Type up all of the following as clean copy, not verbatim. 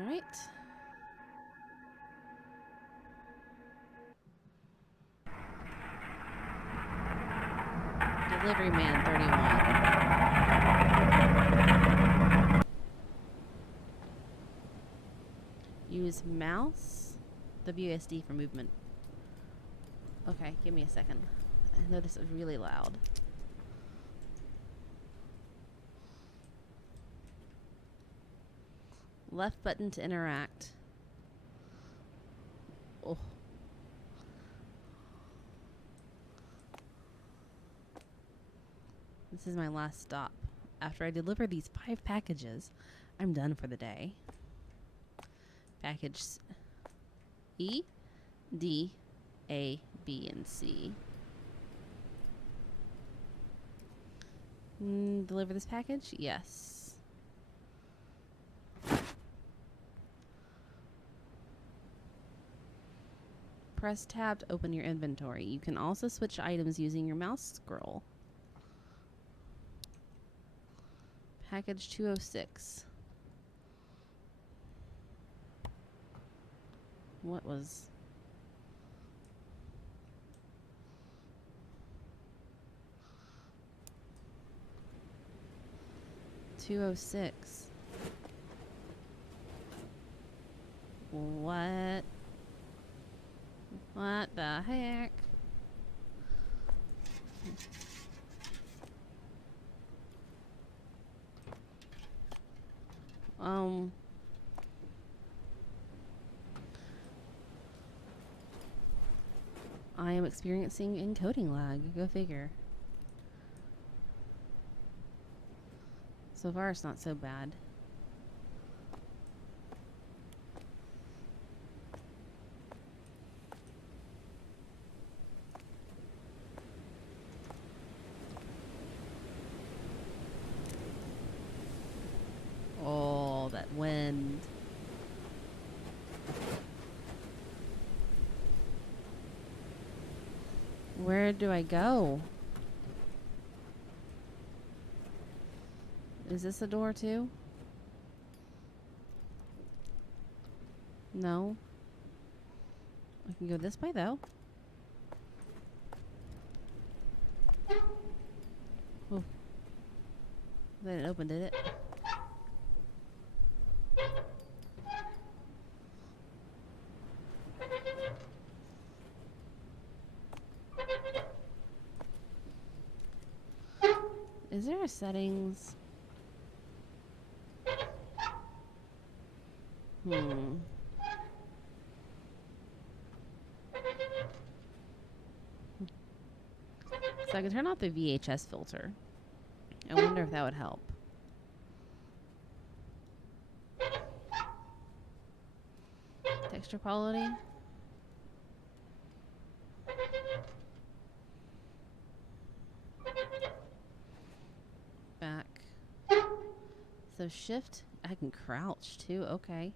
Alright. Delivery man 31. Use mouse WSD for movement. Okay, give me a second. I know this is really loud. Left button to interact. Oh. This is my last stop. After I deliver these 5 packages, I'm done for the day. Package E, D, A, B, and C. Deliver this package? Yes. Press tab to open your inventory. You can also switch items using your mouse scroll. Package 206. What was... $206. What? What the heck? I am experiencing encoding lag. Go figure. So far, it's not so bad. Oh, that wind. Where do I go? Is this a door too? No. I can go this way though. Oh. That didn't open, did it? Is there a settings? So I can turn off the VHS filter. I wonder if that would help. Texture quality. Back. So shift. I can crouch too. Okay.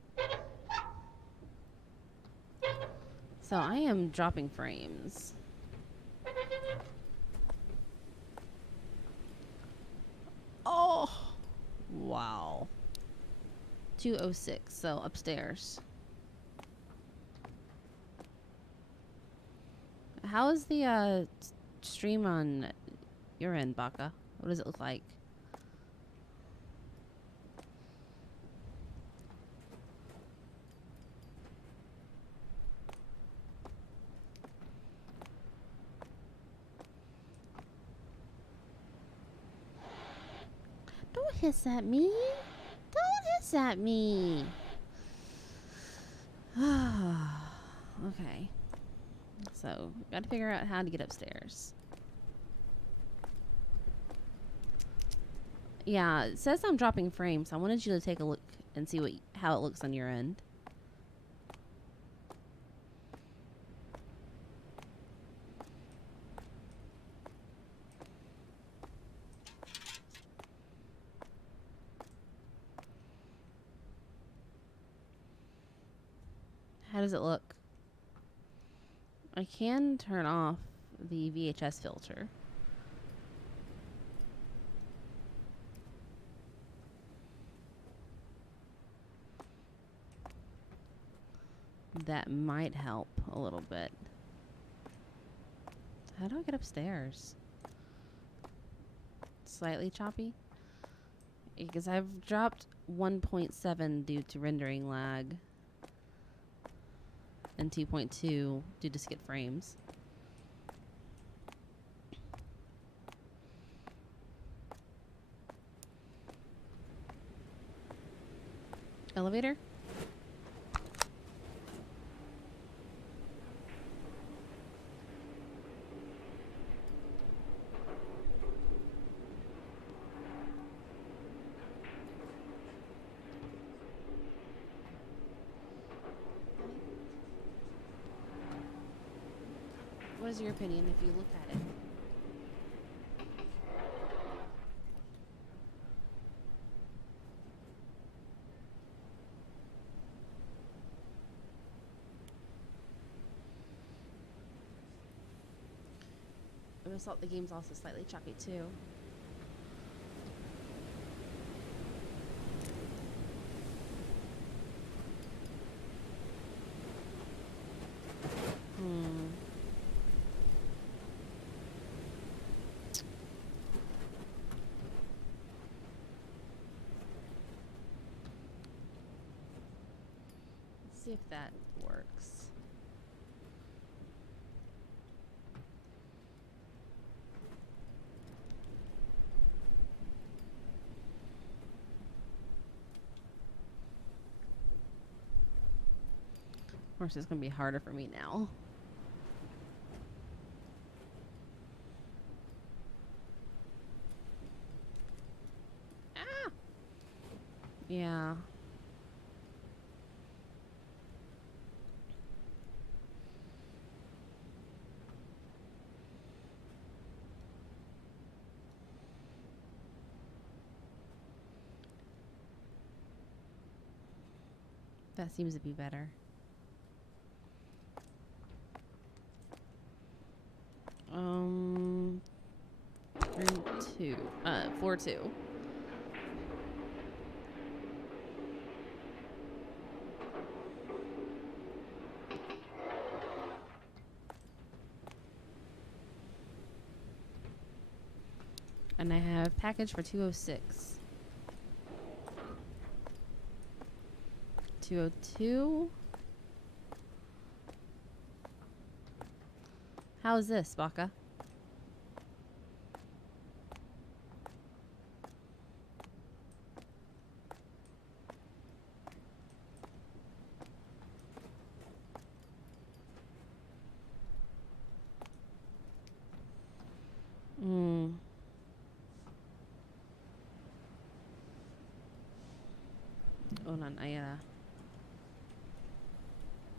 So I am dropping frames. Oh! Wow. 206. So upstairs. How is the stream on your end, Baka? What does it look like? Don't hiss at me. Don't hiss at me. Okay. So, gotta figure out how to get upstairs. Yeah, it says I'm dropping frames. I wanted you to take a look and see how it looks on your end. How does it look? I can turn off the VHS filter. That might help a little bit. How do I get upstairs? Slightly choppy? Because I've dropped 1.7 due to rendering lag. And 2.2 due to skip frames. Elevator? What is your opinion if you look at it? I just thought the game's also slightly choppy too. Let's see if that works. Of course, it's going to be harder for me now. Ah! Yeah. That seems to be better. Room 2. Floor 2. And I have package for 206. 202. How's this, Baka? Hold on, I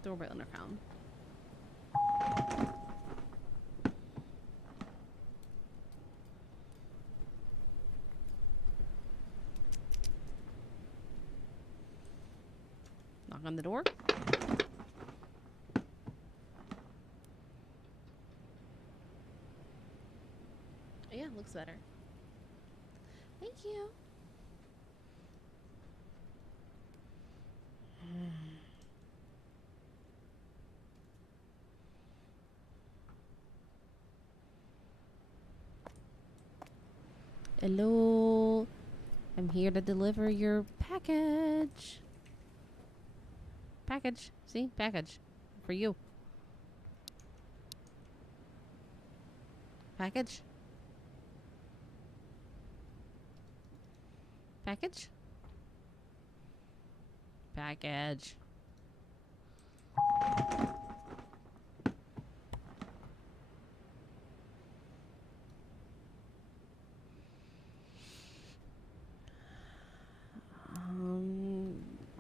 doorbell underground. Knock on the door. Yeah, looks better. Thank you. Hello. I'm here to deliver your package. Package. See? Package. For you. Package. Package. Package.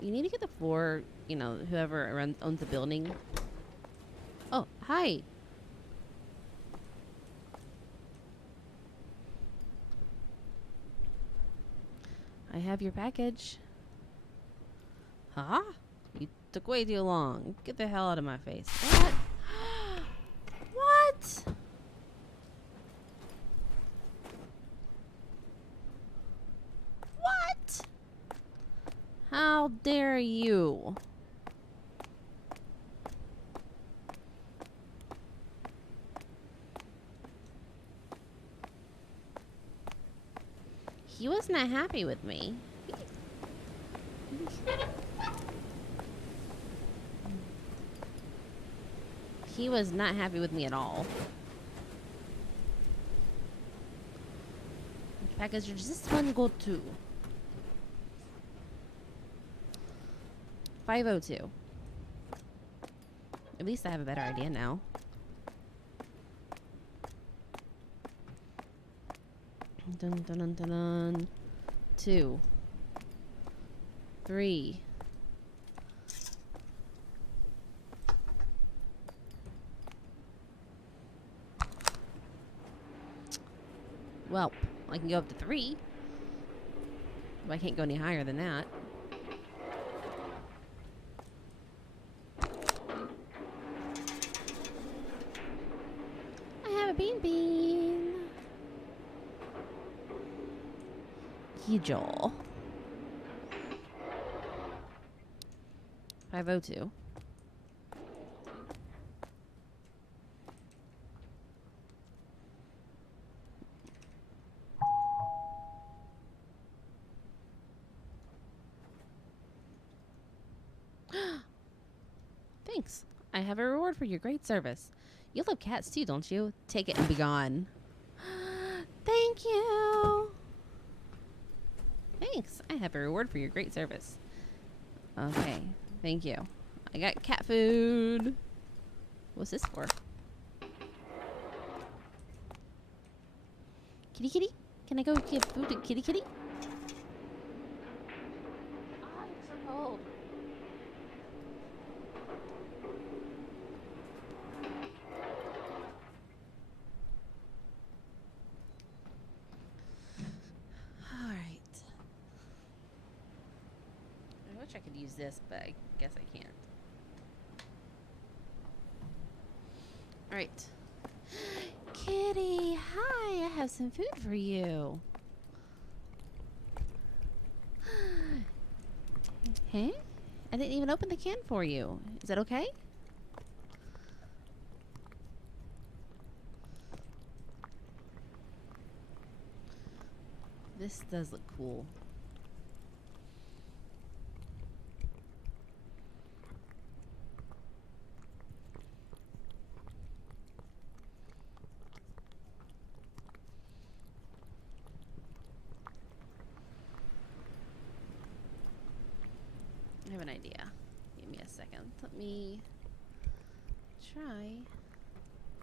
You need to get the floor, you know, whoever owns the building. Oh, hi. I have your package. Huh? You took way too long. Get the hell out of my face. What? What? What? How dare you? He was not happy with me. He was not happy with me at all. Which package does this one go to? 502. At least I have a better idea now. Dun dun dun dun dun. 2. 3. Well, I can go up to 3. But I can't go any higher than that. I have a bean. Joel. 502. Thanks. I have a reward for your great service. You love cats too, don't you? Take it and be gone. Thank you. Thanks. I have a reward for your great service. Okay. Thank you. I got cat food. What's this for? Kitty kitty? Can I go give food to kitty kitty? Ah, it's so cold. Alright. I wish I could use this, but I guess I can't. Alright. Kitty, hi, I have some food for you. Hey? I didn't even open the can for you. Is that okay? This does look cool. I have an idea. Give me a second. Let me try.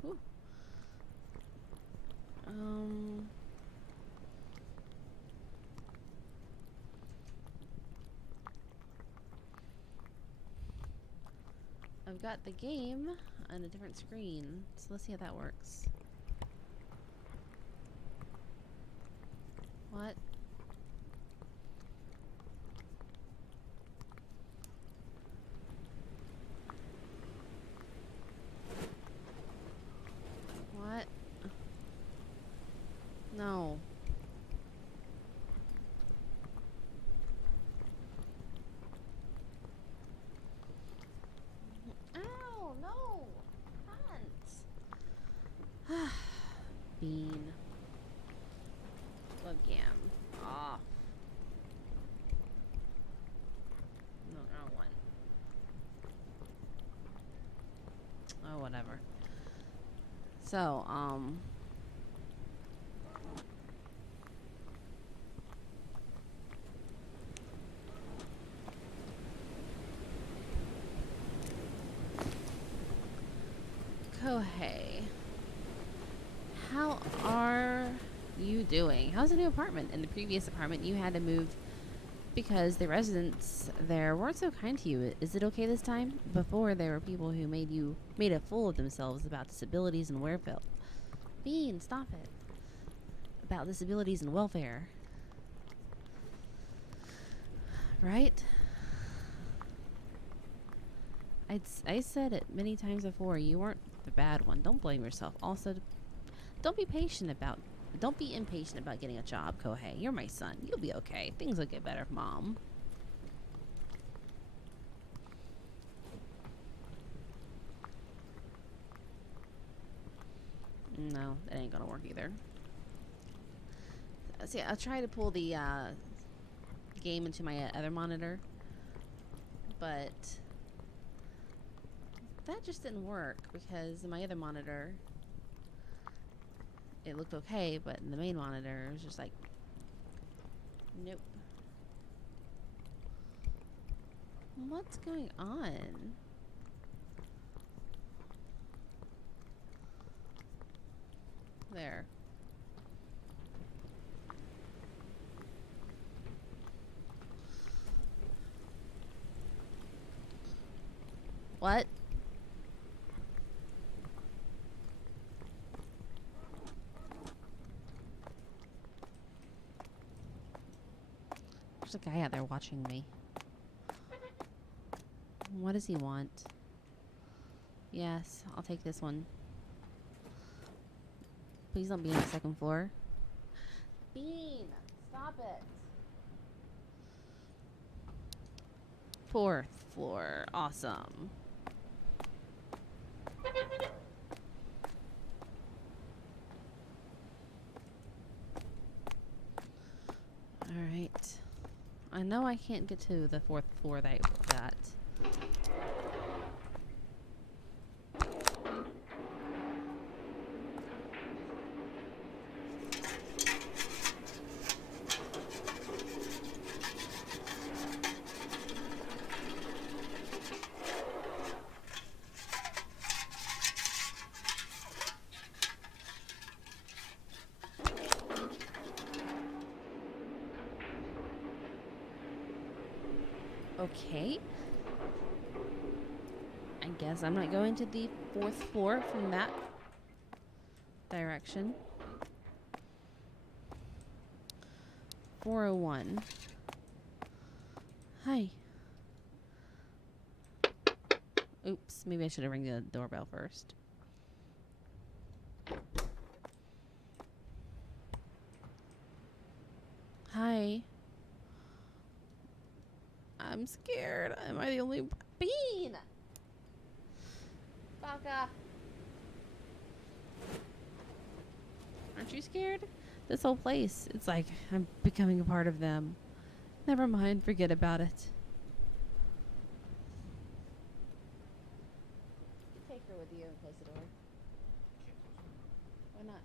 Ooh. I've got the game on a different screen, so let's see how that works. What? What? No. Ow, no! Can't. Bean. Webcam. Off. No, wrong one. Oh, whatever. So, Kohei, how are you doing? How's the new apartment? In the previous apartment, you had to move because the residents there weren't so kind to you. Is it okay this time? Before, there were people who made a fool of themselves about disabilities and welfare. Bean, stop it. About disabilities and welfare. Right? I said it many times before. You weren't the bad one. Don't blame yourself. Also, don't be impatient about getting a job, Kohei. You're my son. You'll be okay. Things will get better, Mom. No, that ain't gonna work either. See, I'll try to pull the game into my other monitor, but that just didn't work because in my other monitor it looked okay, but in the main monitor it was just like, nope. What's going on? There. What? There's a guy out there watching me. What does he want? Yes, I'll take this one. Please don't be on the second floor. Bean, stop it. Fourth floor, awesome. Alright. I know I can't get to the fourth floor that I got. Okay. I guess I'm not going to the fourth floor from that direction. 401. Hi. Oops, maybe I should have rang the doorbell first. Hi. I'm scared. Am I the only Bean? Baka. Aren't you scared? This whole place, it's like I'm becoming a part of them. Never mind, forget about it. Take her with you and close the door. Why not?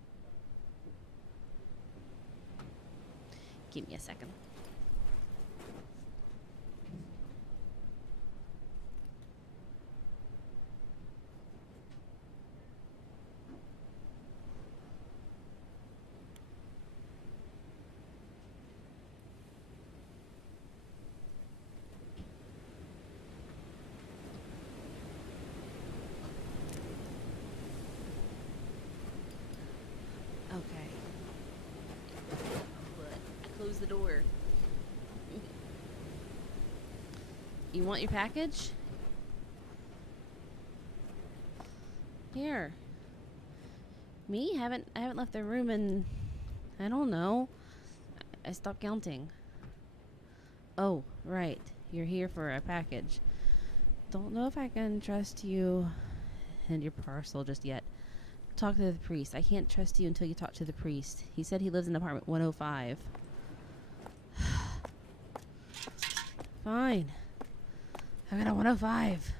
Give me a second. Okay. But close the door. You want your package? Here. Me? I haven't left the room in, I don't know. I stopped counting. Oh, right. You're here for a package. Don't know if I can trust you and your parcel just yet. Talk to the priest. I can't trust you until you talk to the priest. He said he lives in apartment 105. Fine. I got a 105.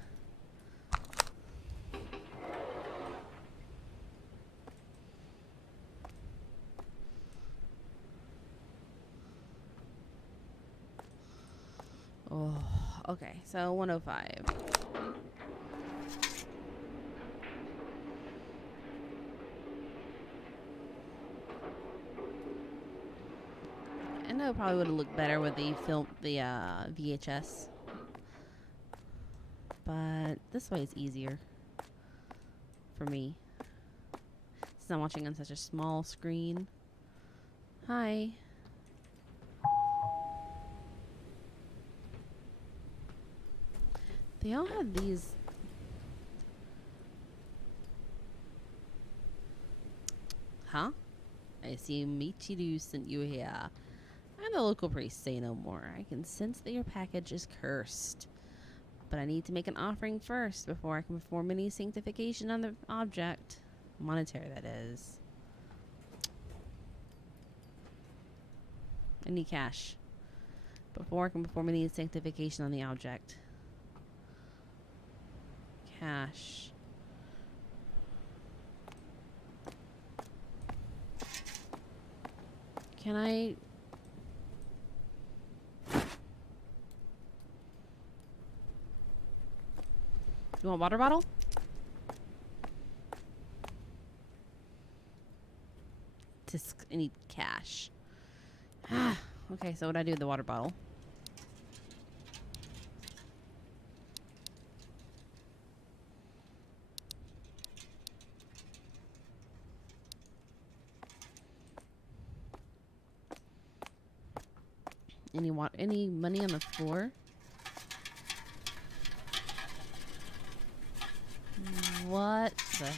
Oh, okay. So 105. I know it probably would have looked better with the VHS. But this way is easier for me. Since I'm watching on such a small screen. Hi. They all have these. Huh? I assume Michiru sent you here. I'm the local priest, say no more. I can sense that your package is cursed. But I need to make an offering first before I can perform any sanctification on the object. Monetary, that is. I need cash. Before I can perform any sanctification on the object. Cash. Can I... You want a water bottle? I need cash. Okay, so what do I do with the water bottle? Any money on the floor? What the...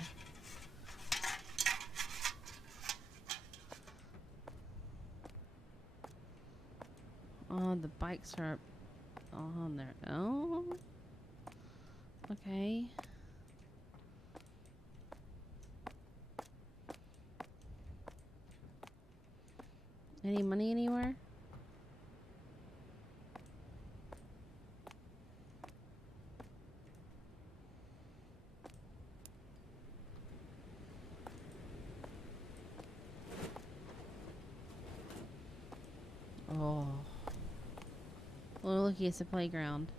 Oh, the bikes are on there. Oh. Okay. Any money anywhere? Oh. Well, look, it's a playground.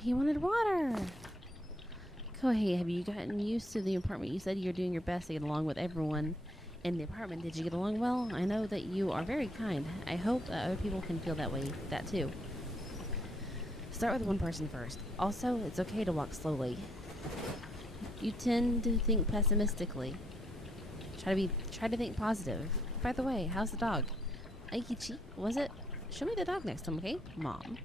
He wanted water. Kohei, have you gotten used to the apartment? You said you're doing your best to get along with everyone in the apartment. Did you get along well? I know that you are very kind. I hope that other people can feel that too. Start with one person first. Also, it's okay to walk slowly. You tend to think pessimistically. Try to think positive. By the way, how's the dog? Aikichi, was it? Show me the dog next time, okay? Mom.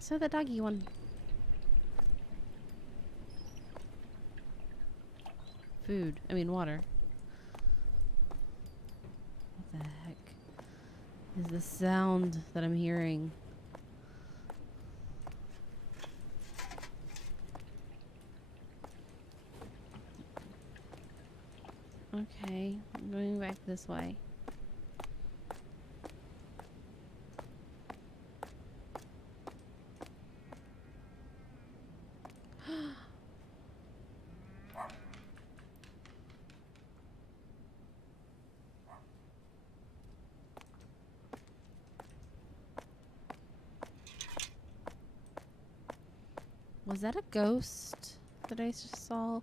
So the doggy one. Food. I mean water. What the heck is the sound that I'm hearing? Okay, I'm going back this way. Was that a ghost that I just saw?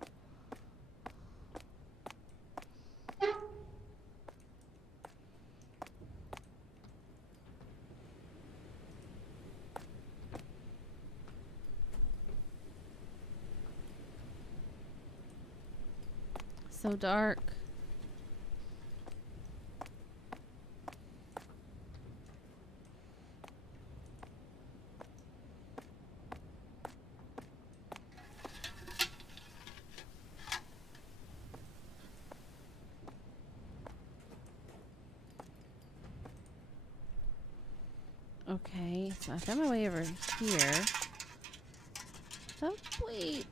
So dark. Okay, so I found my way over here. Oh, wait.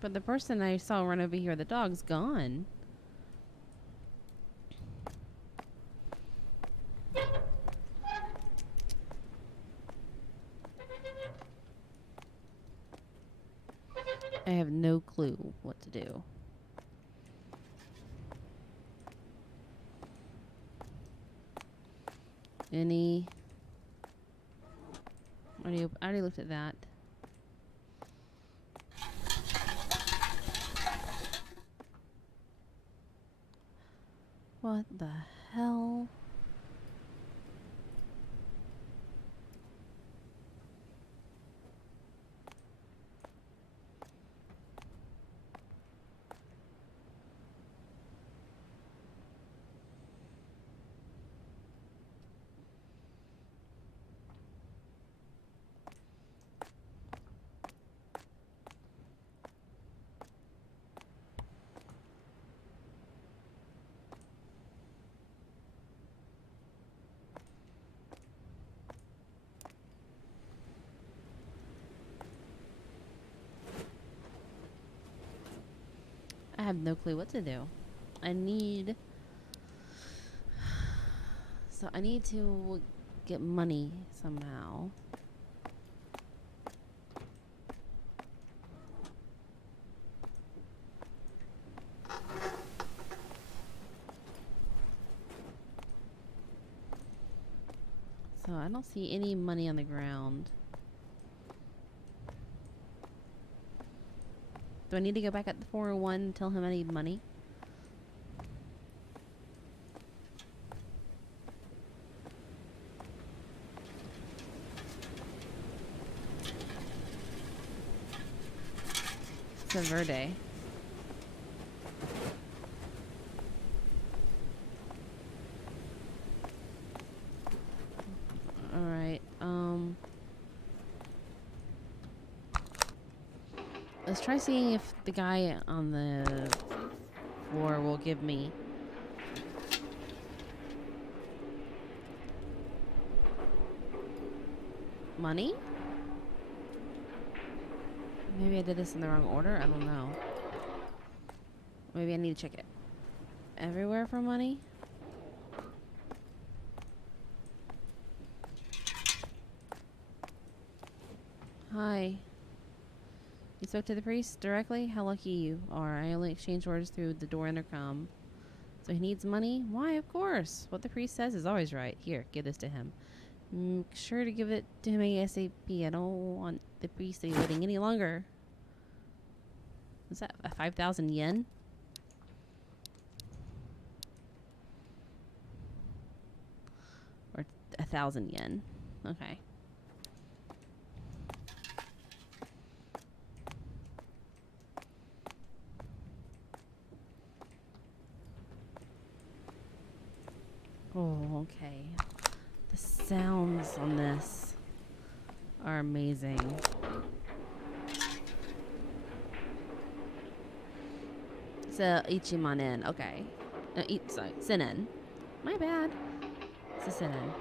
But the person I saw run over here, the dog's gone. I have no clue what to do. Any... I already looked at that. What the hell? I have no clue what to do. I need... So I need to get money somehow. So I don't see any money on the ground. Do I need to go back at the 401 and tell him I need money? It's a Verde. Alright, let's try seeing if the guy on the floor will give me money. Maybe I did this in the wrong order. I don't know. Maybe I need to check it everywhere for money. Hi. You spoke to the priest directly? How lucky you are. I only exchange words through the door intercom. So he needs money? Why, of course. What the priest says is always right. Here, give this to him. Make sure to give it to him ASAP. I don't want the priest to be waiting any longer. Is that a 5,000 yen? Or 1,000 yen? Okay. Oh, okay. The sounds on this are amazing. So, Ichimanen. Okay. Sorry, Sinen. My bad. It's a Sinen.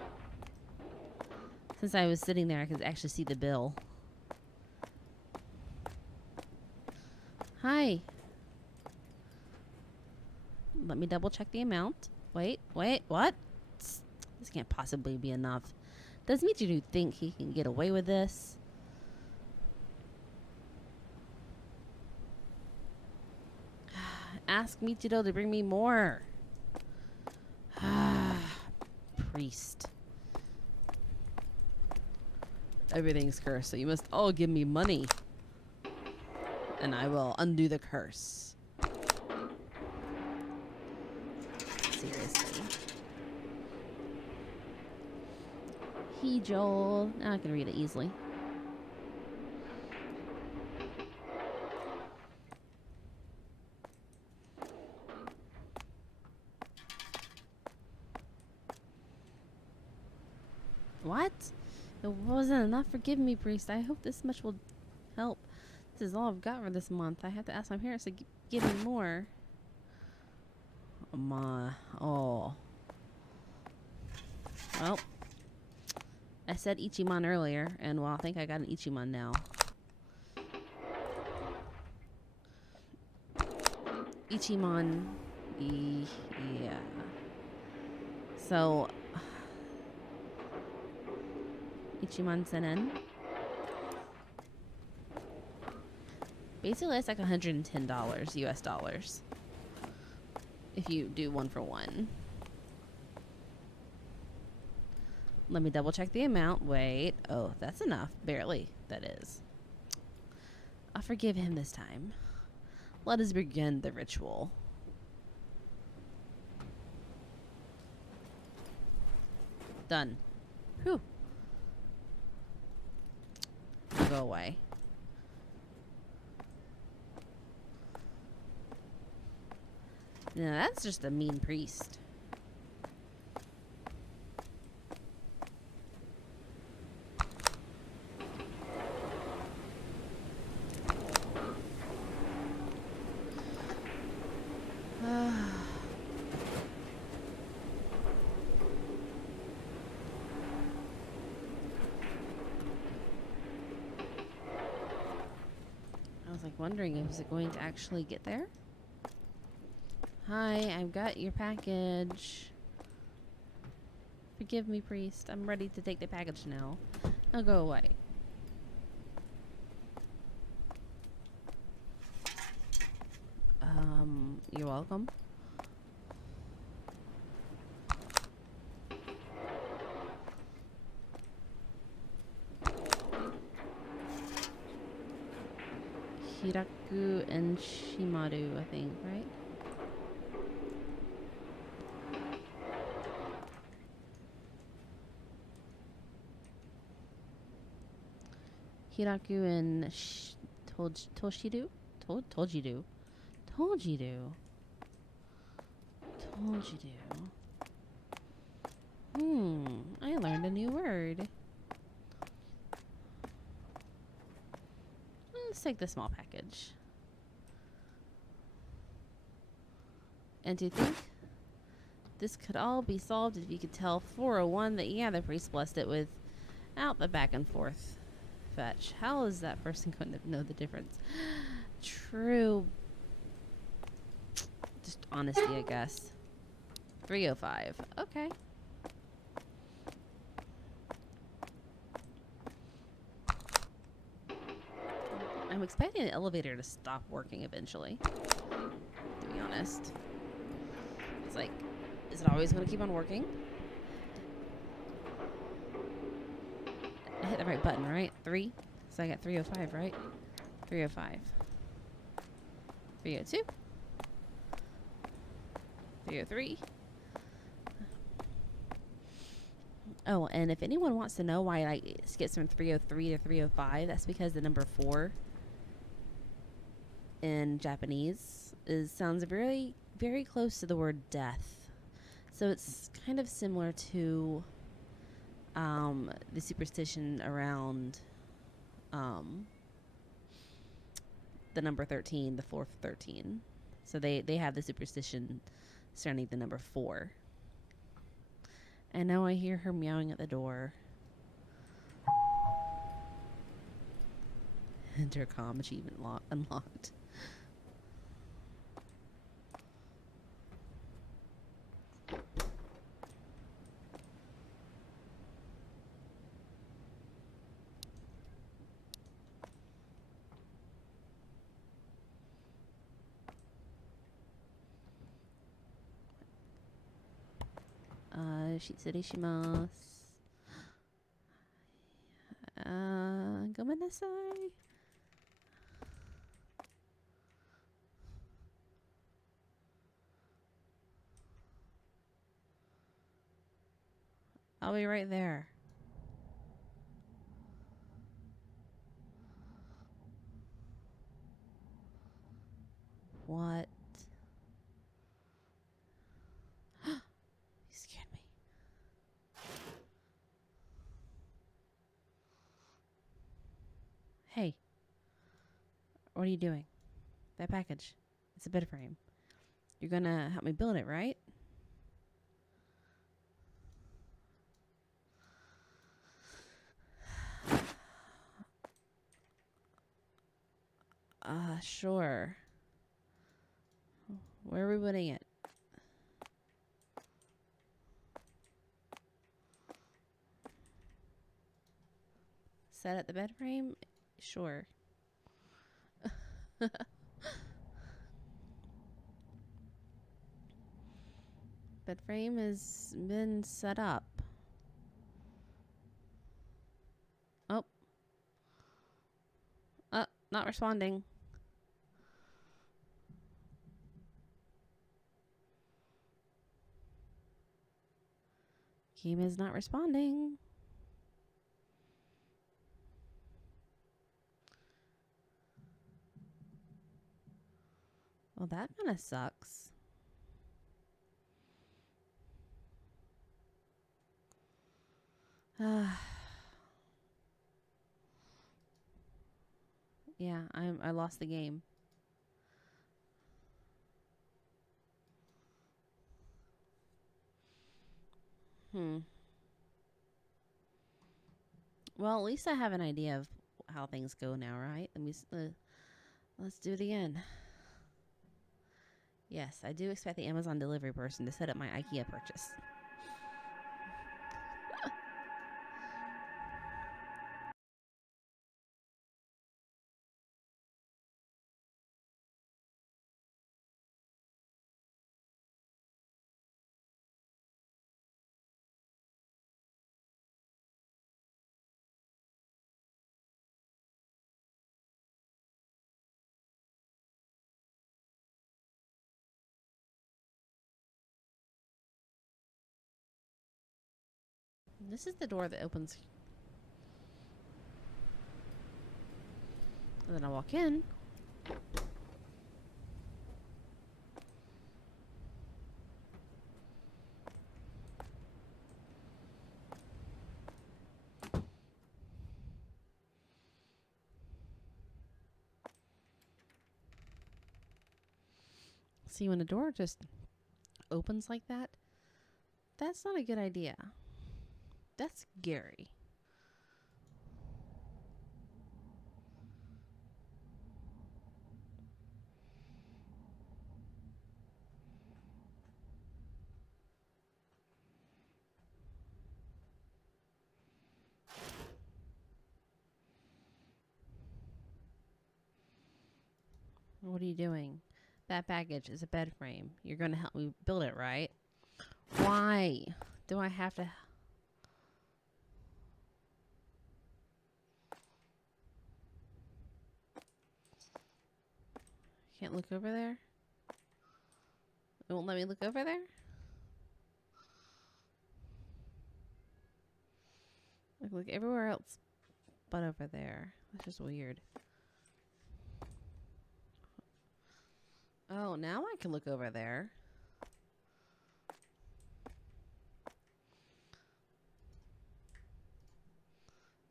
Since I was sitting there, I could actually see the bill. Hi. Let me double check the amount. Wait, what? This can't possibly be enough. Does Michiru think he can get away with this? Ask Michiru to bring me more. Priest. Everything's cursed, so you must all give me money. And I will undo the curse. Seriously. Joel. I can read it easily. What? It wasn't enough. Forgive me, priest. I hope this much will help. This is all I've got for this month. I have to ask my parents to give me more. Oh. Well, I said Ichiman earlier, and well, I think I got an Ichiman now. Ichiman, yeah. So, Ichiman Senen. Basically, it's like $110 US dollars. If you do 1 for 1. Let me double check the amount. Wait. Oh, that's enough. Barely. That is. I'll forgive him this time. Let us begin the ritual. Done. Whew. I'll go away. No, that's just a mean priest. I was like wondering, is it going to actually get there? Hi, I've got your package. Forgive me, priest. I'm ready to take the package now. Now go away. You're welcome. Hiraku and Shimaru, I think, right? Hiraku and Toshidu? Tojidu. Tojidu. Tojidu. I learned a new word. Let's take the small package. And to think this could all be solved if you could tell 401 that, yeah, the priest blessed it without the back and forth fetch. How is that person going to know the difference? True. Just honesty, I guess. 305. Okay. I'm expecting the elevator to stop working eventually, to be honest. It's like, is it always going to keep on working? I hit the right button, right? 3. So I got 305, right? 305. 302. 303. Oh, and if anyone wants to know why it skips from 303 to 305, that's because the number 4 in Japanese sounds very, very close to the word death. So it's kind of similar to the superstition around the number 13, the floor 13. So they have the superstition surrounding the number 4. And now I hear her meowing at the door. Intercom achievement unlocked. Shitsurishimasu. Gomenasai. I'll be right there. What? You scared me. Hey. What are you doing? That package. It's a bed frame. You're gonna help me build it, right? Sure. Where are we putting it? Set at the bed frame? Sure. Bed frame has been set up. Oh. Not responding. Game is not responding. Well, that kind of sucks. Yeah, I lost the game. Well, at least I have an idea of how things go now, right? Let's do it again. Yes, I do expect the Amazon delivery person to set up my IKEA purchase. This is the door that opens. And then I walk in. See, when a door just opens like that, that's not a good idea. That's scary. What are you doing? That baggage is a bed frame. You're going to help me build it, right? Why do I have to... Can't look over there? It won't let me look over there? Look everywhere else but over there. That's just weird. Oh, now I can look over there.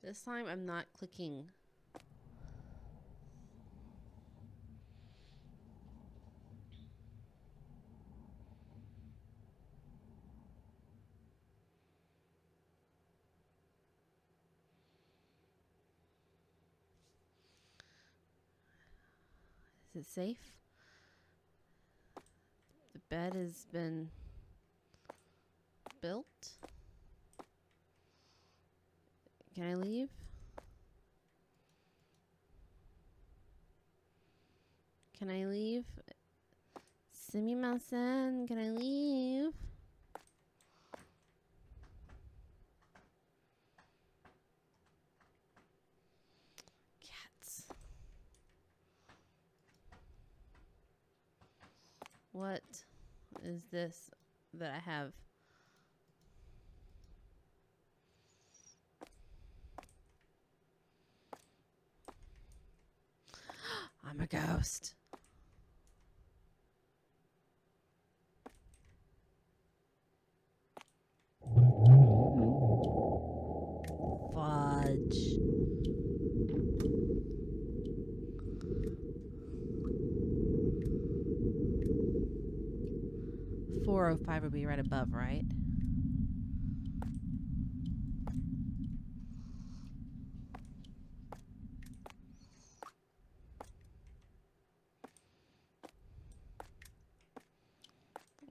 This time I'm not clicking. Is it safe? The bed has been built. Can I leave? Can I leave? Sumimasen, can I leave? Cats. What is this that I have? I'm a ghost. Fudge. 405 would be right above, right?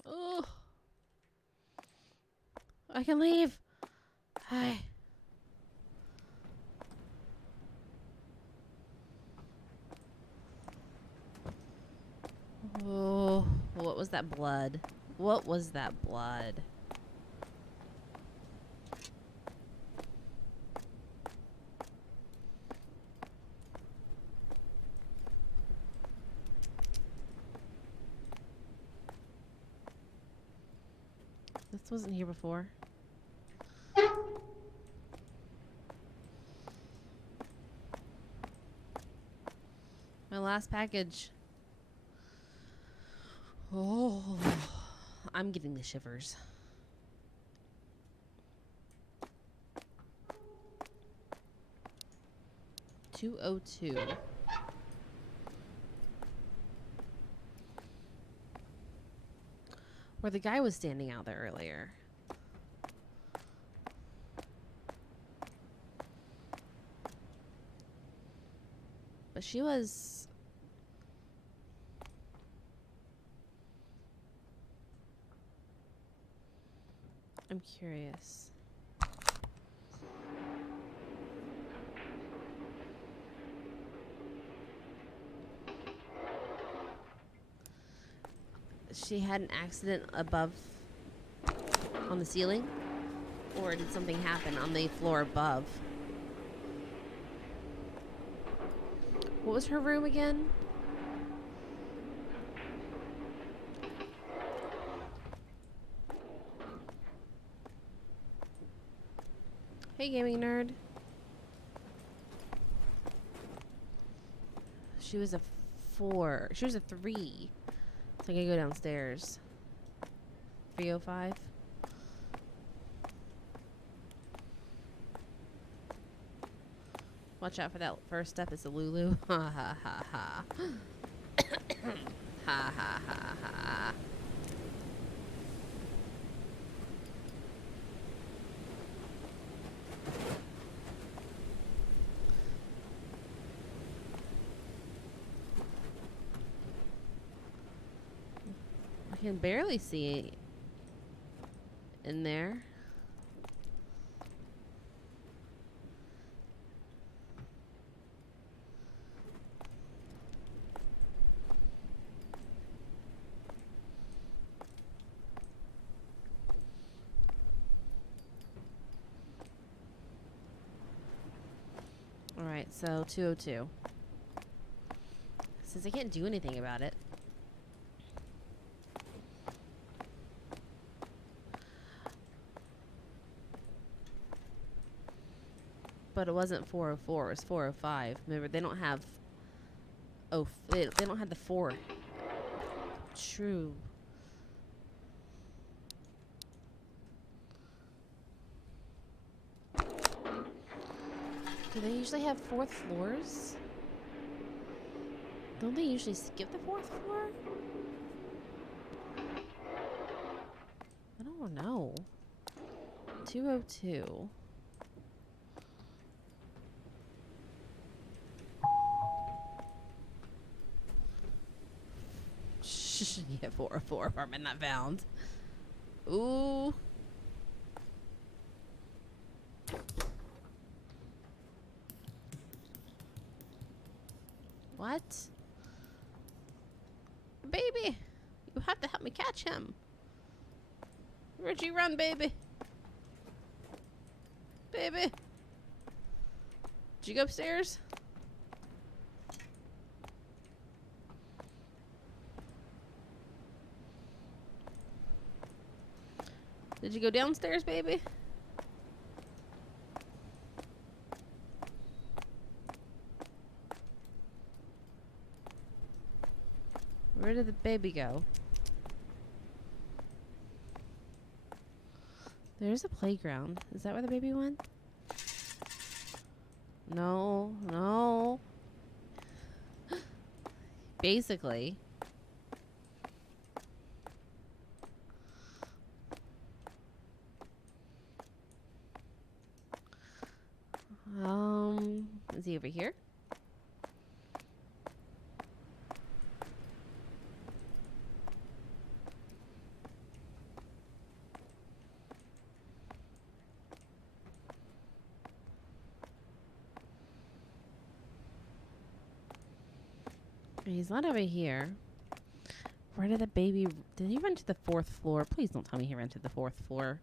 Oh, I can leave. Hi. Oh, what was that blood? What was that blood? This wasn't here before. My last package. Oh, I'm getting the shivers. $202. Where the guy was standing out there earlier. But she was... I'm curious. She had an accident above on the ceiling? Or did something happen on the floor above? What was her room again? Hey, gaming nerd. She was a 4. She was a 3. So I gotta go downstairs. 305. Watch out for that first step. It's a Lulu. Ha ha ha ha. Ha ha ha ha. I can barely see in there. Alright, so 202. Since I can't do anything about it. But it wasn't 404, it was 405. Remember, they don't have... Oh, they don't have the 4. True. Do they usually have 4th floors? Don't they usually skip the 4th floor? I don't know. 202. Yeah, 404 apartment not found. Ooh. What? Baby! You have to help me catch him. Where'd you run, baby? Baby! Did you go upstairs? Did you go downstairs, baby? Where did the baby go? There's a playground. Is that where the baby went? No, no. Basically. Is he over here? He's not over here. Where did the baby... Did he run to the 4th floor? Please don't tell me he ran to the 4th floor.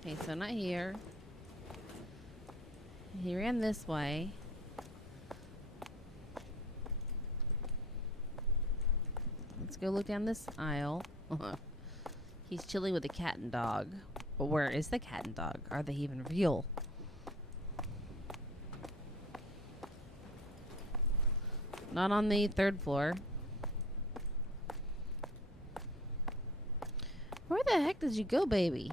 Okay, so not here. He ran this way. Let's go look down this aisle. He's chilling with a cat and dog. But where is the cat and dog? Are they even real? Not on the 3rd floor. Where the heck did you go, baby?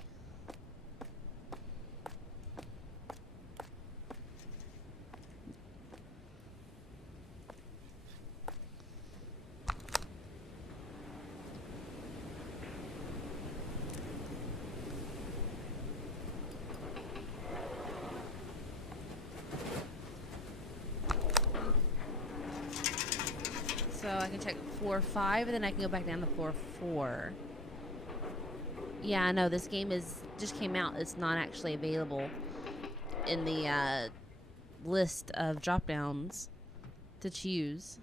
I can check floor 5, and then I can go back down to floor 4. Yeah, no, this game just came out. It's not actually available in the list of drop downs to choose.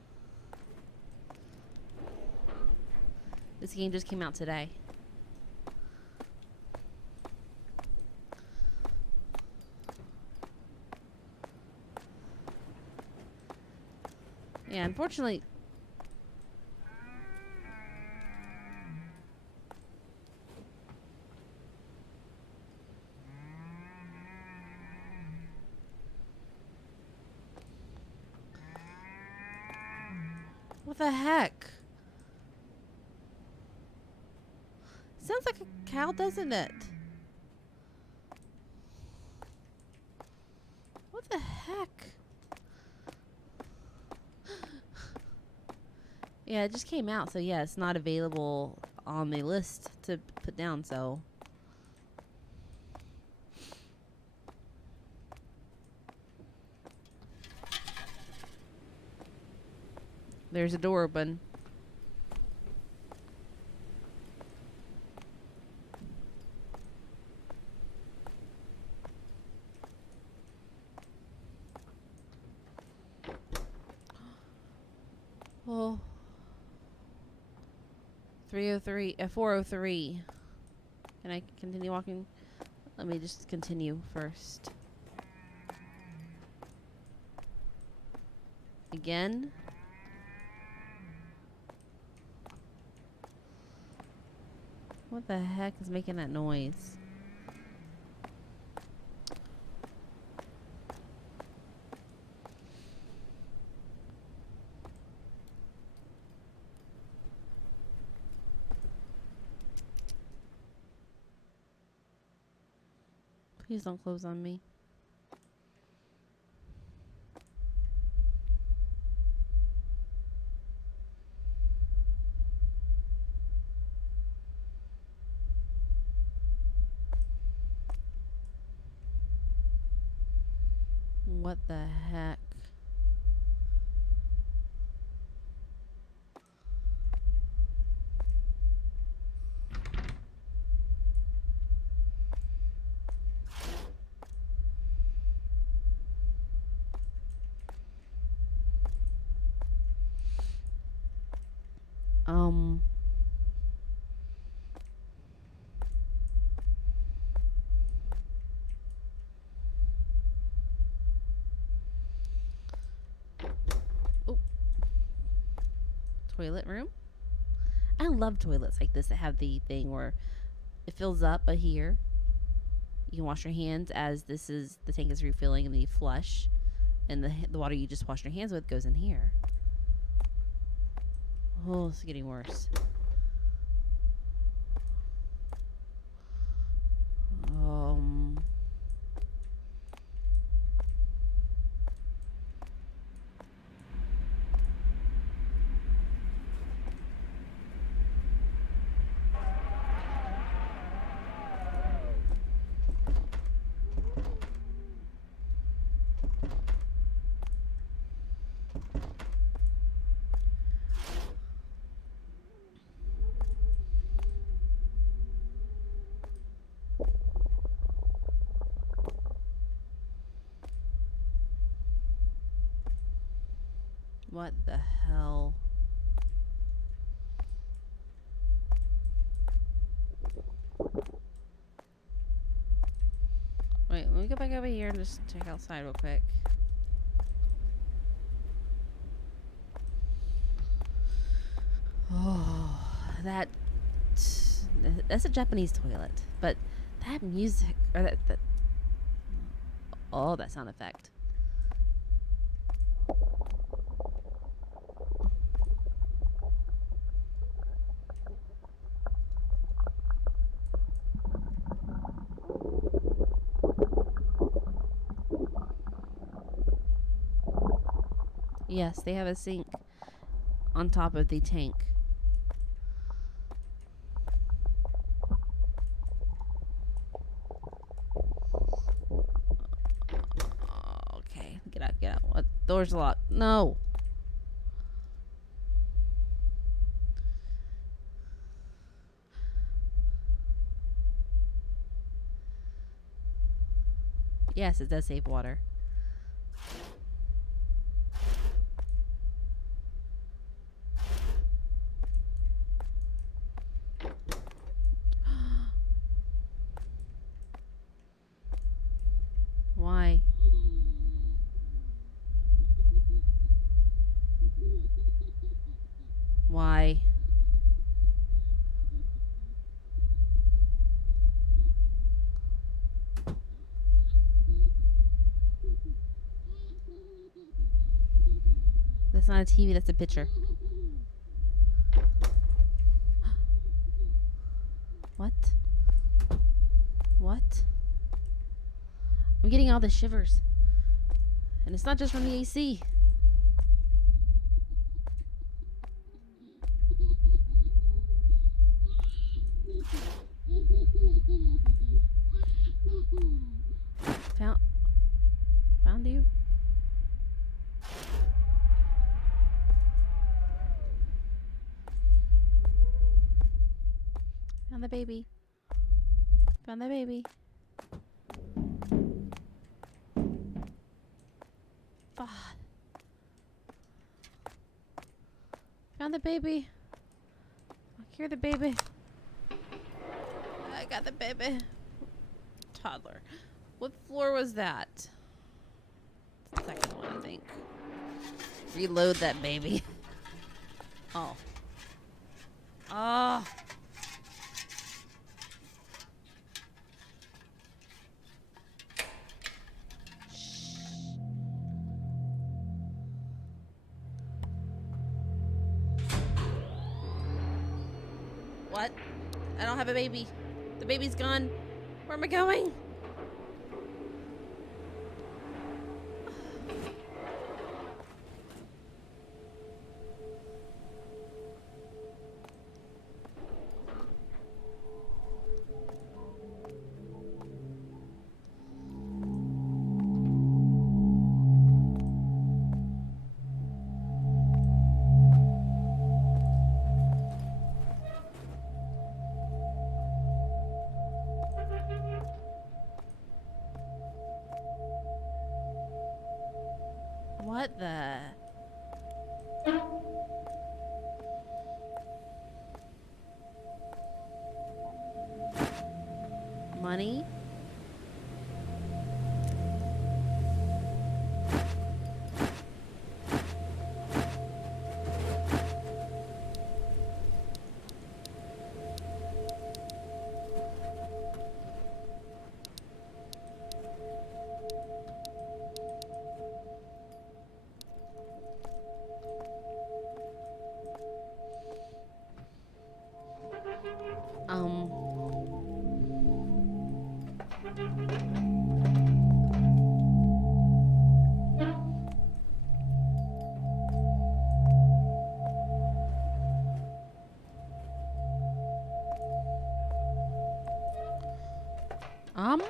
This game just came out today. Yeah, unfortunately. What the heck? Sounds like a cow, doesn't it? What the heck? Yeah, it just came out, so yeah, it's not available on the list to put down, so. There's a door open. Oh. 303, 403. Can I continue walking? Let me just continue first. Again. What the heck is making that noise? Please don't close on me. What the heck? Oh. Toilet room? I love toilets like this that have the thing where it fills up, but here you can wash your hands as the tank is refilling, and then you flush, and the water you just washed your hands with goes in here. Oh, it's getting worse. What the hell? Wait, let me go back over here and just check outside real quick. Oh, that's a Japanese toilet, but that music, or that oh, that sound effect. Yes, they have a sink on top of the tank. Okay, get out, get out. What? Door's locked. No. Yes, it does save water. Why? Why? That's not a TV, that's a picture. What? What? I'm getting all the shivers. And it's not just from the AC. Found found you? Found the baby. Found the baby. God. Found the baby. I'll cure the baby. I got the baby. Toddler. What floor was that? It's the second one, I think. Reload that baby. Oh. Oh. What? I don't have a baby. The baby's gone. Where am I going? What the? Money? Um. Um.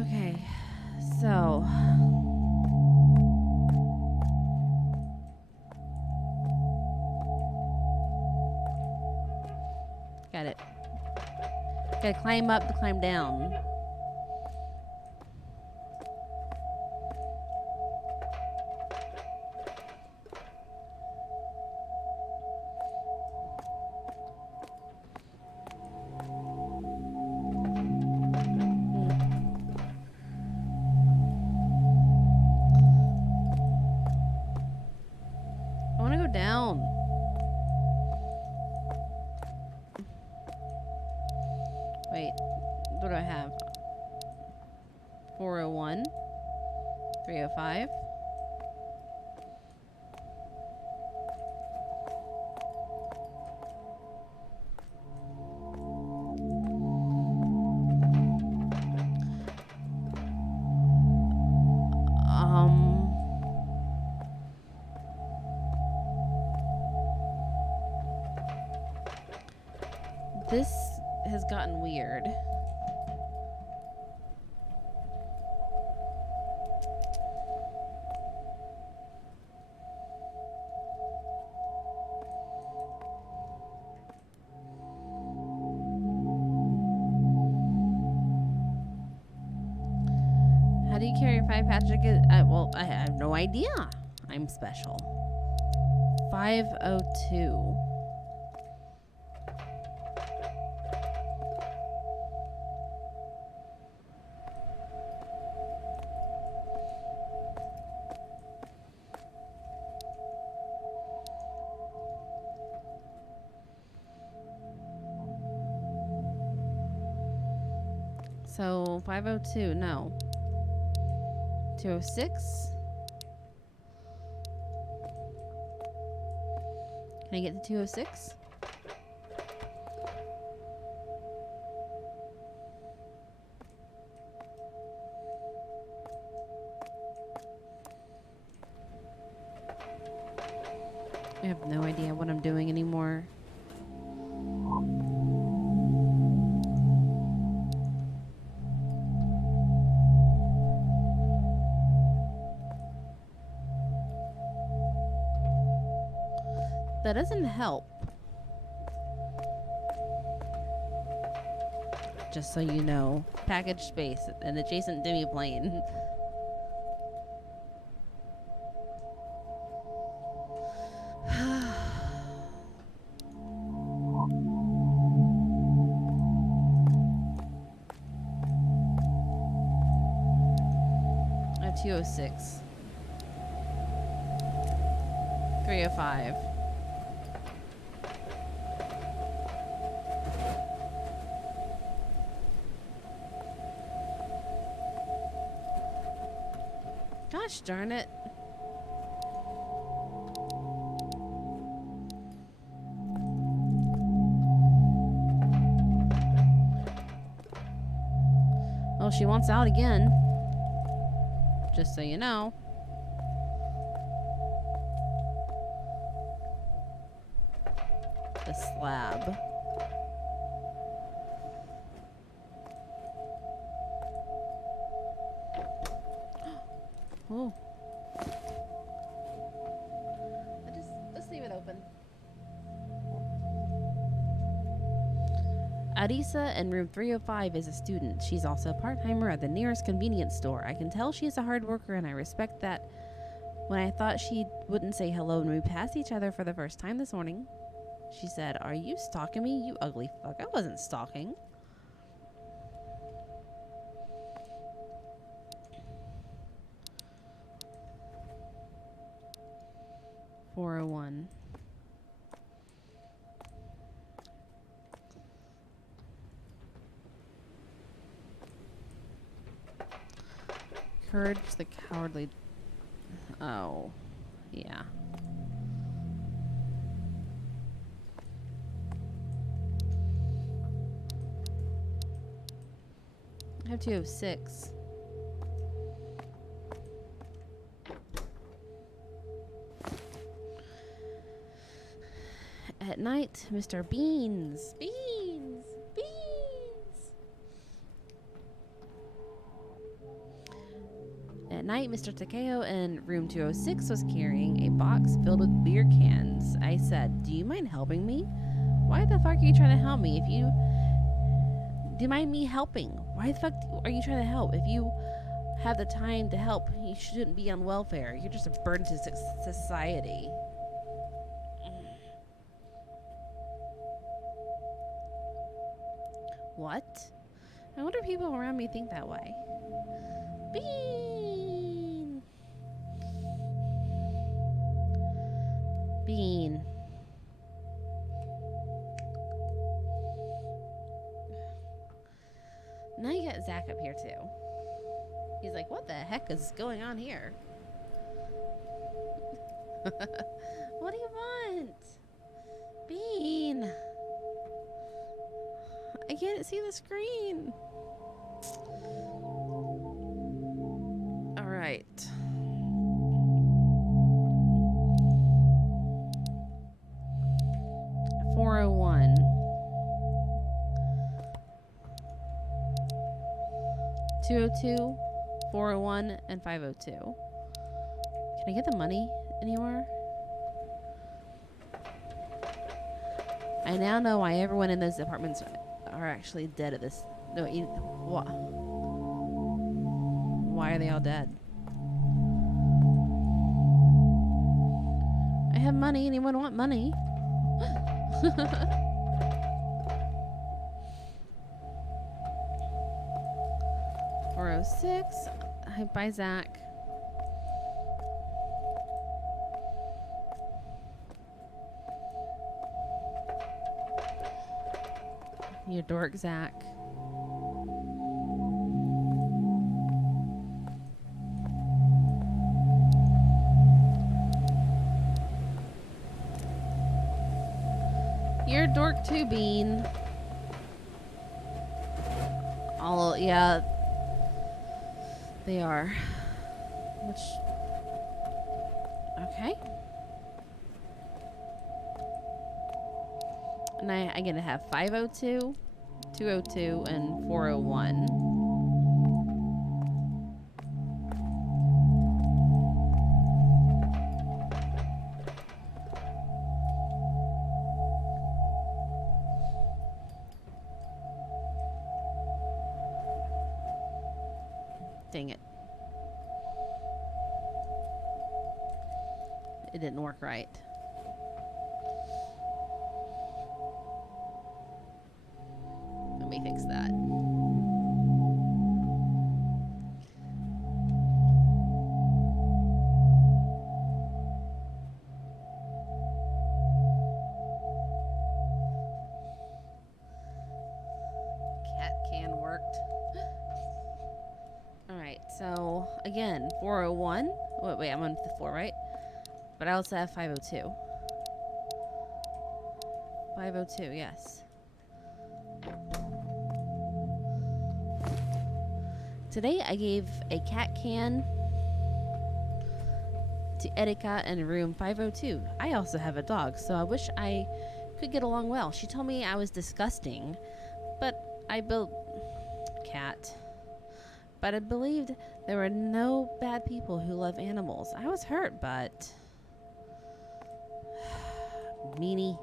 Okay. So. Got it. Gotta climb up to climb down. I wanna go down. Wait. What do I have? 401. 305. This has gotten weird. do you carry 5 Patrick? Well, I have no idea. I'm special. 502. So 502, no. 206. Can I get to 206? I have no idea what I'm doing anymore. That doesn't help. Just so you know, package space and adjacent demi plane. I have 206. 305. Gosh darn it. Well, she wants out again. Just so you know. The slab. Oh. Let's leave it open. Arisa in room 305 is a student. She's also a part-timer at the nearest convenience store. I can tell she's a hard worker and I respect that. When I thought she wouldn't say hello when we passed each other for the first time this morning, she said, "Are you stalking me, you ugly fuck?" I wasn't stalking. $401. Courage the cowardly. Oh, yeah. I have 206. At night, Mr. Beans. Beans! Beans! At night, Mr. Takeo in room 206 was carrying a box filled with beer cans. I said, "Do you mind helping me?" "Why the fuck are you trying to help me? Do you mind me helping? Why the fuck are you trying to help? If you have the time to help, you shouldn't be on welfare. You're just a burden to society." What? I wonder if people around me think that way. Bean! Bean. Now you got Zach up here too. He's like, "What the heck is going on here?" What do you want? Bean. I can't see the screen. All right. $401. 202, 401, and 502. Can I get the money anywhere? I now know why everyone in those apartments are actually dead at this. No, why are they all dead? I have money. Anyone want money? 406. Hi, bye, Zach. You dork, Zach. You're a dork too, Bean. All, yeah. They are. Which... Okay. And I get to have 502, 202, and 401. Dang it. It didn't work right. Let me fix that. Cat can worked. Alright, so again, 401. Wait, I'm on the 4, right? But I also have 502. 502, yes. Today I gave a cat can to Erika in room 502. I also have a dog, so I wish I could get along well. She told me I was disgusting, but I built cat. But I believed there were no bad people who love animals. I was hurt, but meanie.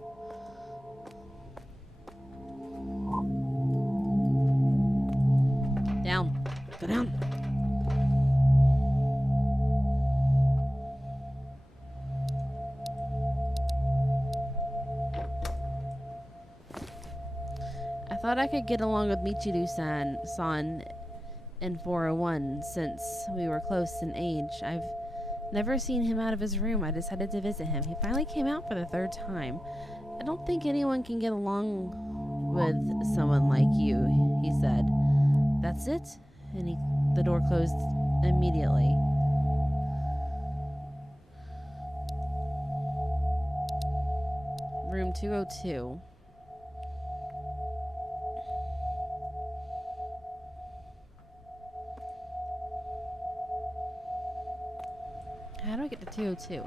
Down. Go down. I thought I could get along with Michiru-san in 401 since we were close in age. I've never seen him out of his room. I decided to visit him. He finally came out for the 3rd time. I don't think anyone can get along with someone like you, he said. That's it? And the door closed immediately. Room 202. How do I get to 202?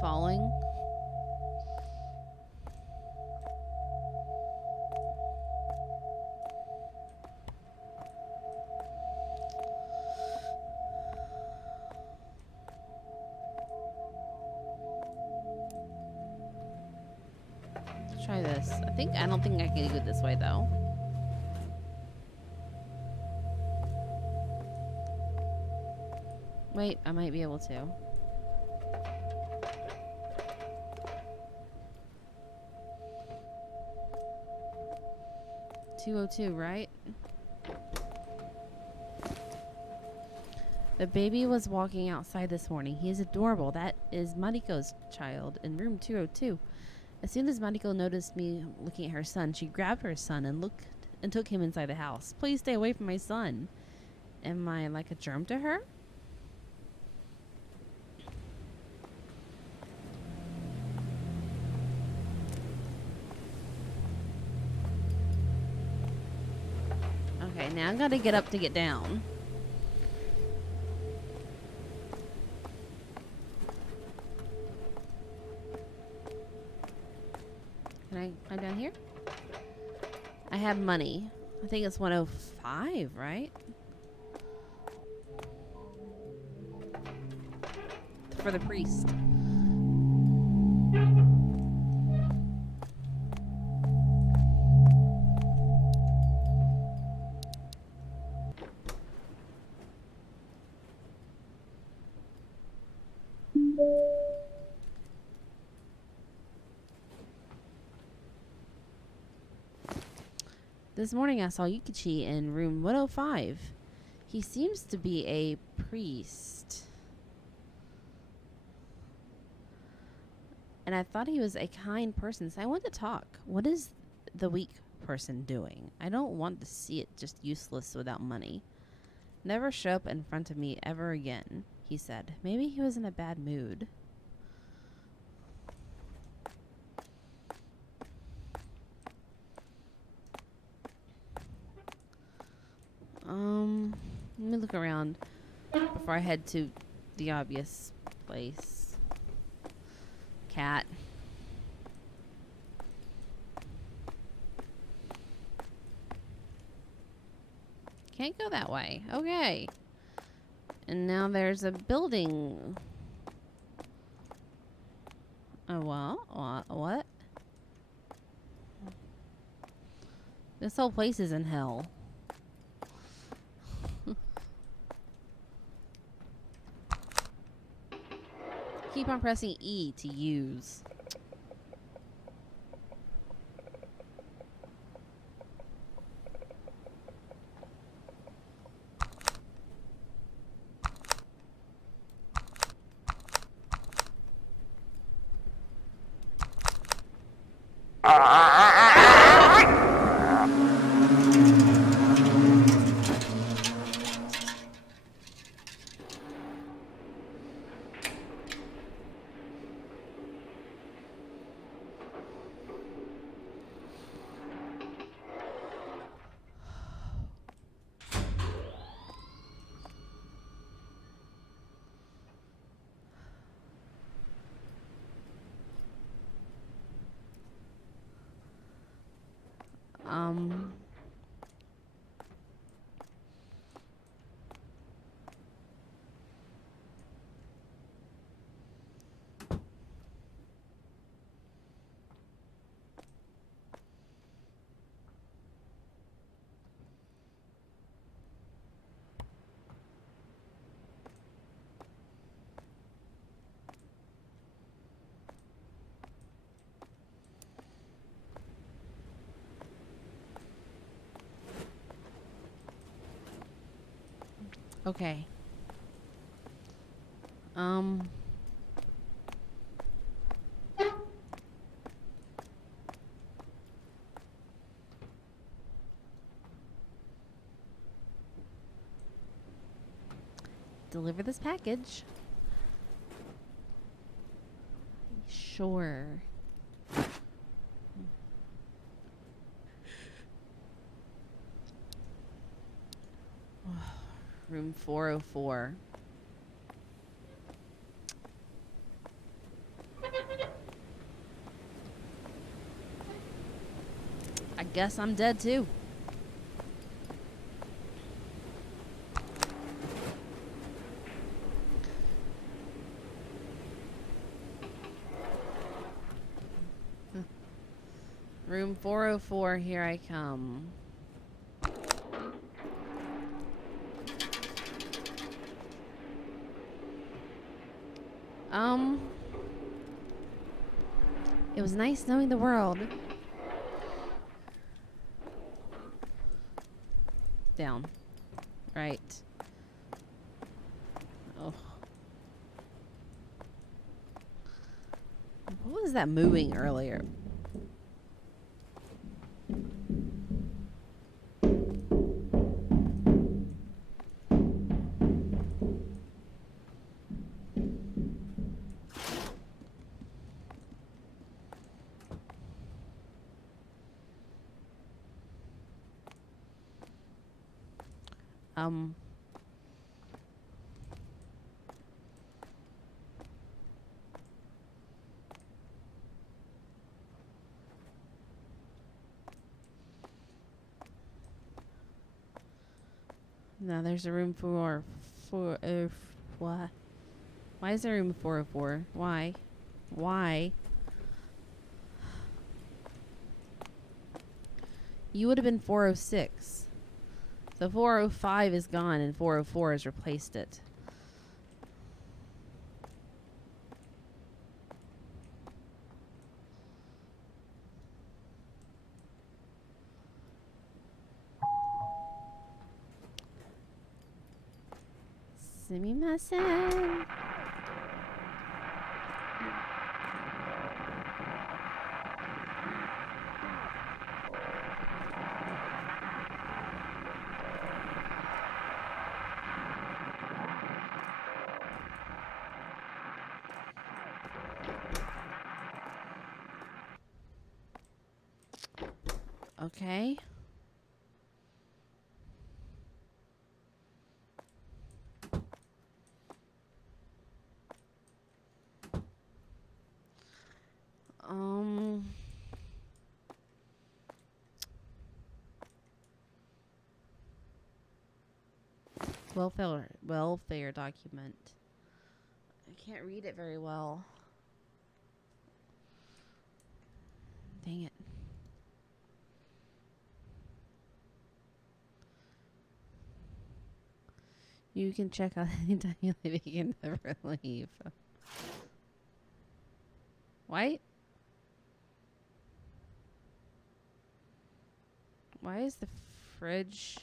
Falling. Let's try this. I don't think I can do it this way though. Wait, I might be able to. $202, right? The baby was walking outside this morning. He is adorable. That is Mariko's child in room 202. As soon as Mariko noticed me looking at her son, she grabbed her son and took him inside the house. Please stay away from my son. Am I like a germ to her? Okay, now I gotta get up to get down. Can I climb down here? I have money. I think it's 105, right? for the priest. This morning I saw Yukichi in room 105. He seems to be a priest. And I thought he was a kind person, so I want to talk. What is the weak person doing? I don't want to see it just useless without money. Never show up in front of me ever again, he said. Maybe he was in a bad mood. Let me look around before I head to the obvious place. Cat. Can't go that way. Okay. And now there's a building. Oh, well, what? This whole place is in hell. Keep on pressing E to use. Okay. Deliver this package. Sure. Room 404. I guess I'm dead too. Room 404, here I come. It was nice knowing the world. Down. Right. Oh. What was that moving earlier? Now there's a room for what? Why is there room 404? Why? Why? You would have been 406. So 405 is gone and 404 has replaced it. Sumimasen. Okay. Welfare document. I can't read it very well. Dang it. You can check out anytime you leave. You can never leave. White? Why is the fridge...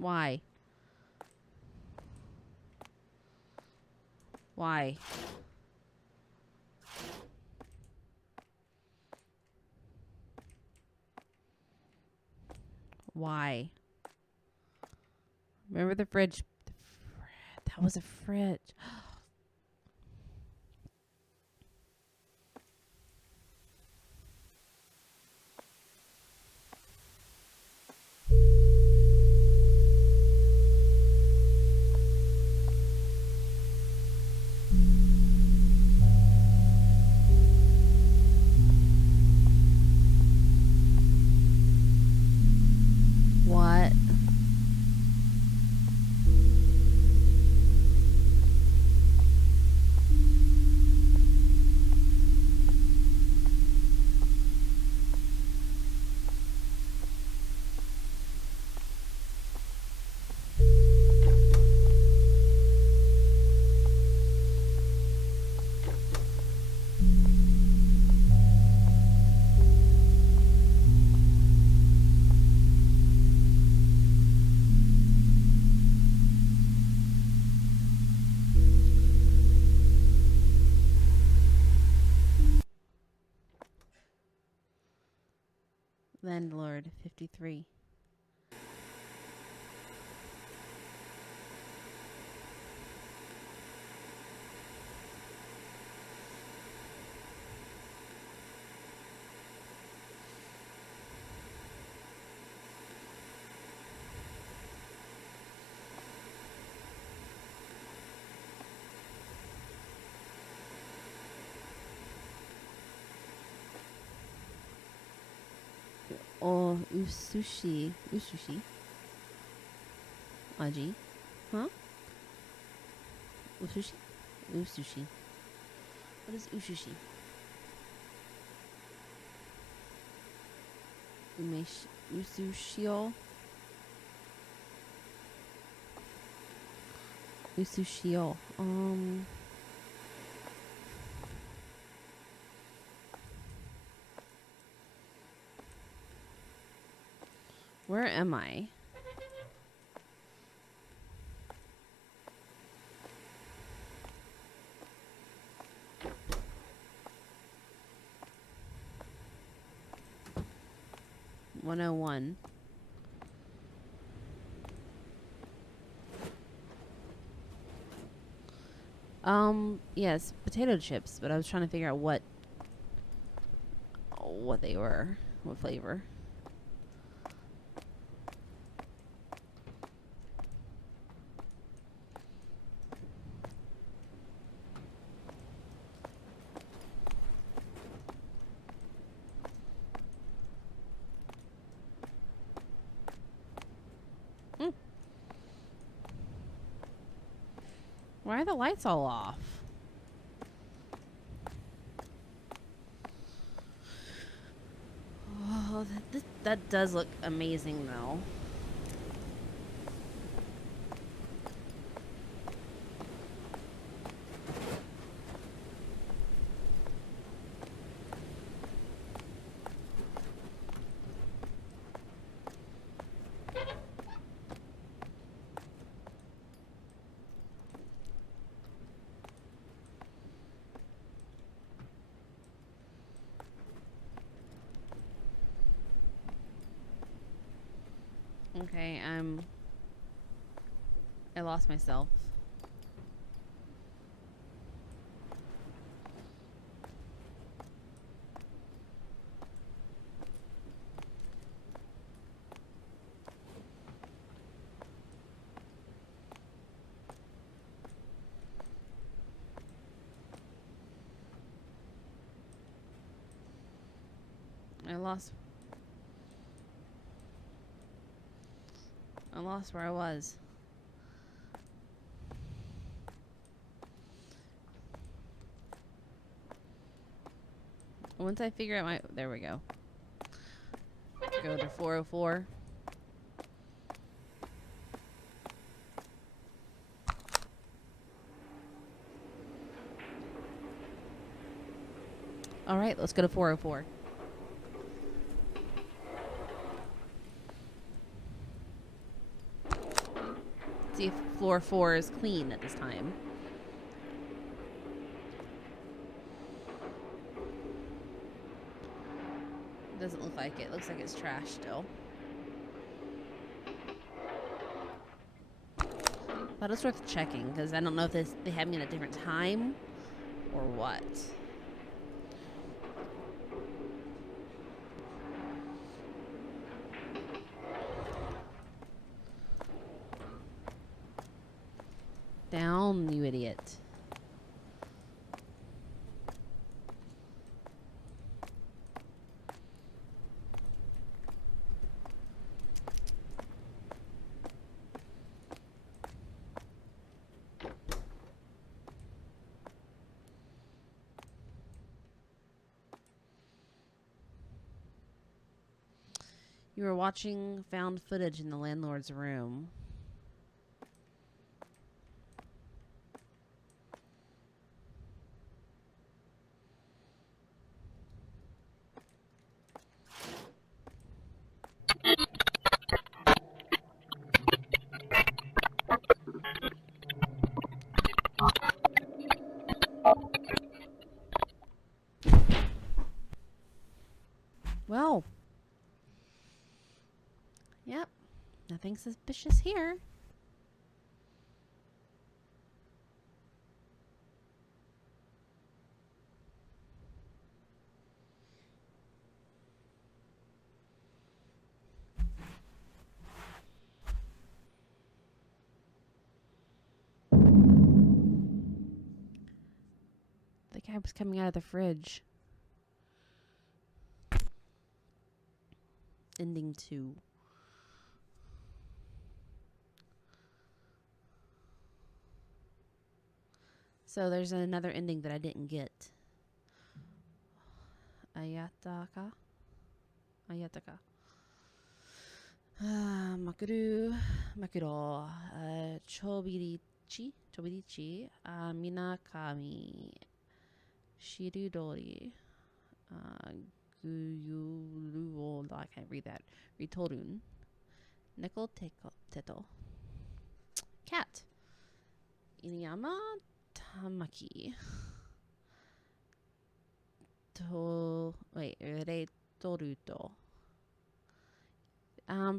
Why? Why? Why? Remember the fridge? That was a fridge. What? Landlord 53. Oh, usushi. Usushi. Aji. Huh? Usushi? Usushi. What is usushi? Usushio? Usushio. Where am I? $101. Yes, potato chips, but I was trying to figure out what they were, what flavor. Why are the lights all off? Oh, that does look amazing, though. Okay, I lost myself. I lost where I was. Once I figure out my... There we go. Go to 404. Alright, let's go to 404. See if floor 4 is clean at this time. Doesn't look like it. Looks like it's trash still. But it's worth checking because I don't know if they have me at a different time or what. Down, you idiot. You were watching found footage in the landlord's room. Well. Yep. Nothing suspicious here. The guy was coming out of the fridge. Ending 2. So there's another ending that I didn't get. Ayataka. Makuro. Chobirichi. Minakami. Shirudori. Guyuru. I can't read that. Ritorun. Nickel Teto. Cat. Inuyama Tamaki. Retoruto.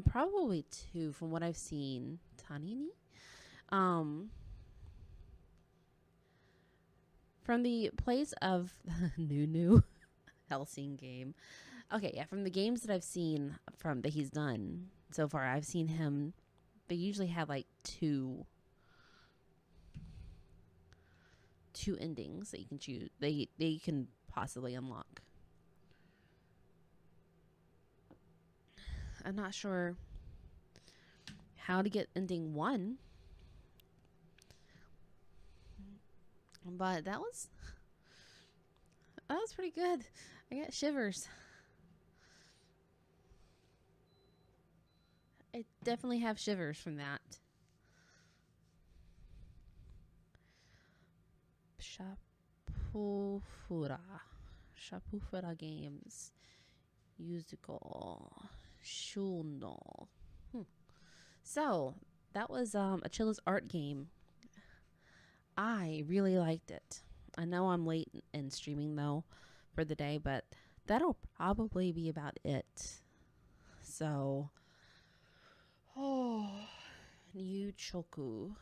Probably 2 from what I've seen. Tanini? From the place of Nunu Helsing game. Okay, yeah, from the games that I've seen that he's done so far, I've seen him. They usually have like two endings that you can choose. They can possibly unlock. I'm not sure how to get ending 1. But that was pretty good. I got shivers. I definitely have shivers from that. Shapufura. Shapufura games. Musical. Shuno. So, that was a Chilla's art game. I really liked it. I know I'm late in streaming though for the day, but that'll probably be about it. So, oh, new choco.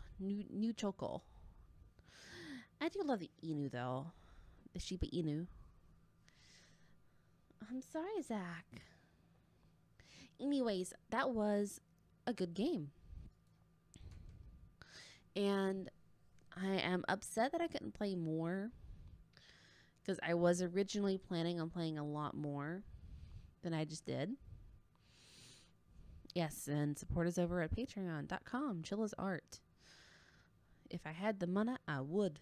I do love the Inu though, the Shiba Inu. I'm sorry, Zach. Anyways, that was a good game, and I am upset that I couldn't play more because I was originally planning on playing a lot more than I just did. Yes, and support us over at patreon.com, Chilla's Art. If I had the money, I would.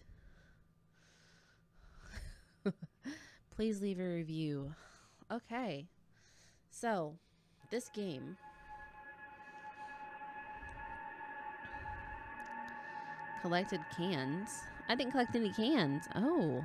Please leave a review. Okay, so this game collected cans. I didn't collect any cans. Oh.